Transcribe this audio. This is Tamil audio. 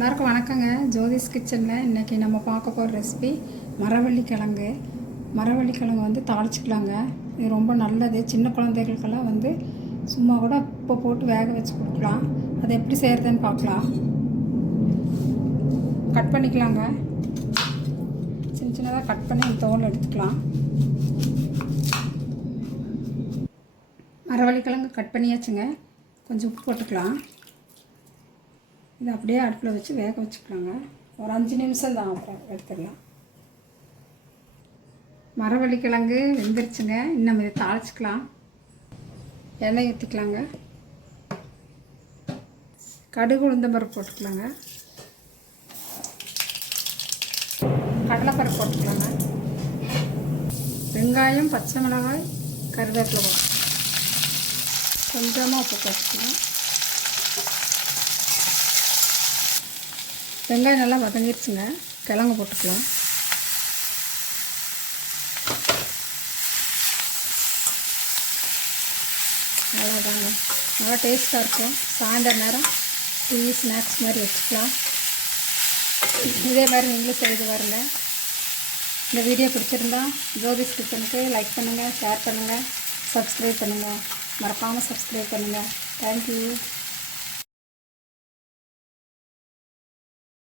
எல்லாருக்கும் வணக்கங்க. ஜோதிஸ் கிச்சனில் இன்றைக்கி நம்ம பார்க்க போகிற ரெசிபி மரவள்ளி கிழங்கு வந்து தாளிச்சிக்கலாங்க. இது ரொம்ப நல்லது. சின்ன குழந்தைகளுக்கெல்லாம் வந்து சும்மா கூட உப்பு போட்டு வேக வச்சு கொடுக்கலாம். அதை எப்படி செய்கிறதுன்னு பார்க்கலாம். கட் பண்ணிக்கலாங்க. சின்ன சின்னதாக கட் பண்ணி தோல் எடுத்துக்கலாம். மரவள்ளி கிழங்கு கட் பண்ணியாச்சுங்க. கொஞ்சம் உப்பு போட்டுக்கலாம். இதை அப்படியே அடுப்பில் வச்சு வேக வச்சுக்கலாங்க. ஒரு 5 நிமிஷம் தான், அப்புறம் எடுத்துடலாம். மரவள்ளி கிழங்கு வெந்துருச்சுங்க. இன்னும் இதை தாளிச்சிக்கலாம். எண்ணெய் ஊற்றிக்கலாங்க. கடுகு உளுந்தம்பருப்பு போட்டுக்கலாங்க. கடலைப்பருப்பு போட்டுக்கலாங்க. வெங்காயம், பச்சை மிளகாய், கருவேப்பிலை போட்டு கொஞ்சமாக உப்பு போட்டுக்கலாம். வெங்காயம் நல்லா வதங்கிடுச்சுங்க. கிழங்கு போட்டுக்கலாம். அவ்வளோதாங்க. நல்லா டேஸ்ட்டாக இருக்கும். சாயந்தர நேரம் டீ ஸ்நாக்ஸ் மாதிரி வச்சுக்கலாம். இதே மாதிரி நீங்களும் செய்து பாருங்க. இந்த வீடியோ பிடிச்சிருந்தா ஜோதிஸ் கிச்சனுக்கு லைக் பண்ணுங்கள், ஷேர் பண்ணுங்கள், சப்ஸ்கிரைப் பண்ணுங்கள். மறக்காமல் சப்ஸ்கிரைப் பண்ணுங்கள். தேங்க்யூ.